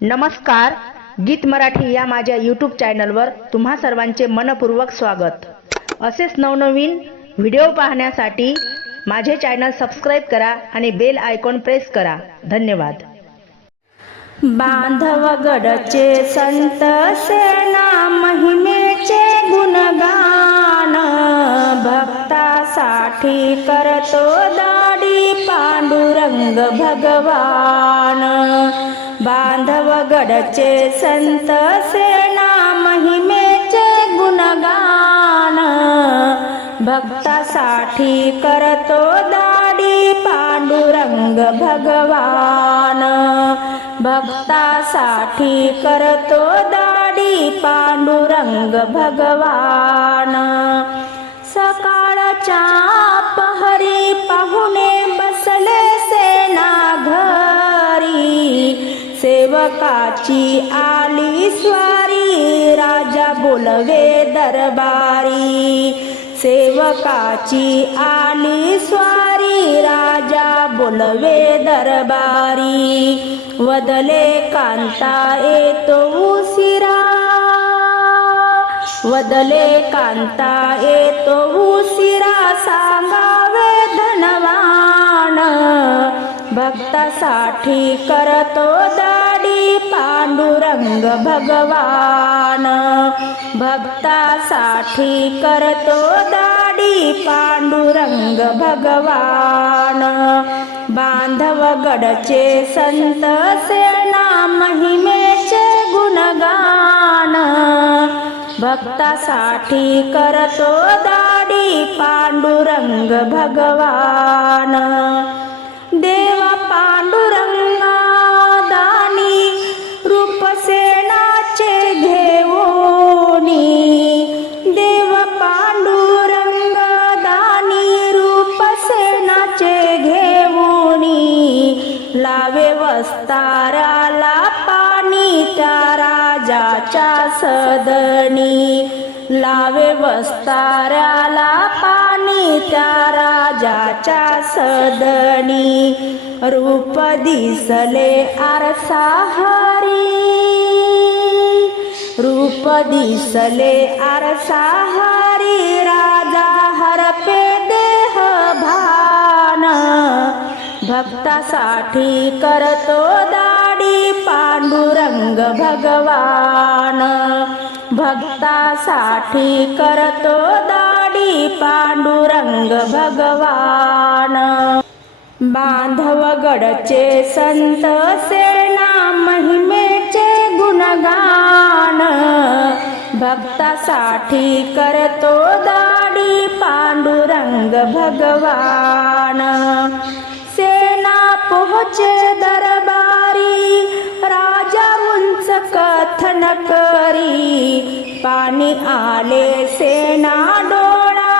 नमस्कार गीत मराठी या माझ्या यूट्यूब चॅनलवर तुम्हा सर्वांचे मनपूर्वक स्वागत. असेच नवनवीन व्हिडिओ पाहण्यासाठी माझे चॅनल सबस्क्राईब करा आणि बेल आयकॉन प्रेस करा. धन्यवाद. बांधवगडचे संत सेना महिमेचे गुणगान भक्तासाठी करतो दाडी पांडुरंग भगवान. बांधवगडचे संत सेना महिमेचे गुणगान. भक्तासाठी करतो दाडी पांडुरंग भगवान. भक्तासाठी करतो दाडी पांडुरंग भगवान. सकाळच्या सेवकाची आली स्वारी राजा बोलवे दरबारी. सेवकाची आली स्वारी राजा बोलवे दरबारी. वदले कांता येतो उशिरा. वदले कांता येतो उशिरा सांगावे धनवान. भक्तासाठी करतो दाडी पांडुरंग भगवान. भक्तासाठी करतो दाडी पांडुरंग भगवान. बांधवगडचे संत सेना महिमेचे गुणगान. भक्तासाठी करतो दाडी पांडुरंग भगवान. वस्ताराला पाणी त्या राजाच्या सदनी. लावे वस्ताराला पाणी त्या राजाच्या सदनी. रूप दिसले आरसा हरी. रूप दिसले आरसा हरी. राजा हरपे देह भा भक्तासाठी करतो दाडी पांडुरंग भगवान. भक्तासाठी करतो दाडी पांडुरंग भगवान. बांधवगडचे संत सेना महिमेचे गुणगान. भक्तासाठी करतो दाडी पांडुरंग भगवान. पोहोचे दरबारी राजा उंच कथन करी. पाणी आले सेना डोळा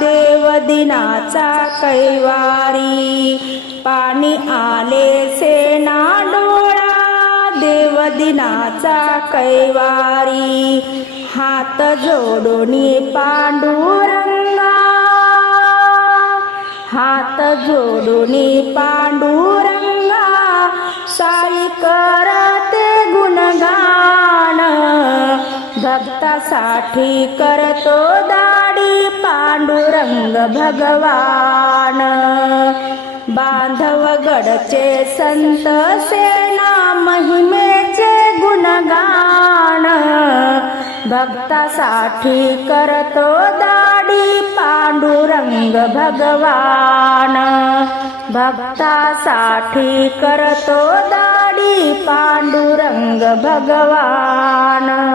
देव दिनाचा कैवारी. पाणी आले सेना डोळा देव दिनाचा कैवारी. हात जोडोनी पांडुरा हात जोडून पांडुरंगा साई करते गुणगान. भक्तासाठी करतो दाडी पांडुरंग भगवान. बांधवगडचे संत सेना महिमेचे गुणगान. भक्तासाठी करतो दाडी पांडुरंग भगवान. भक्तासाठी करतो दाडी पांडुरंग भगवान.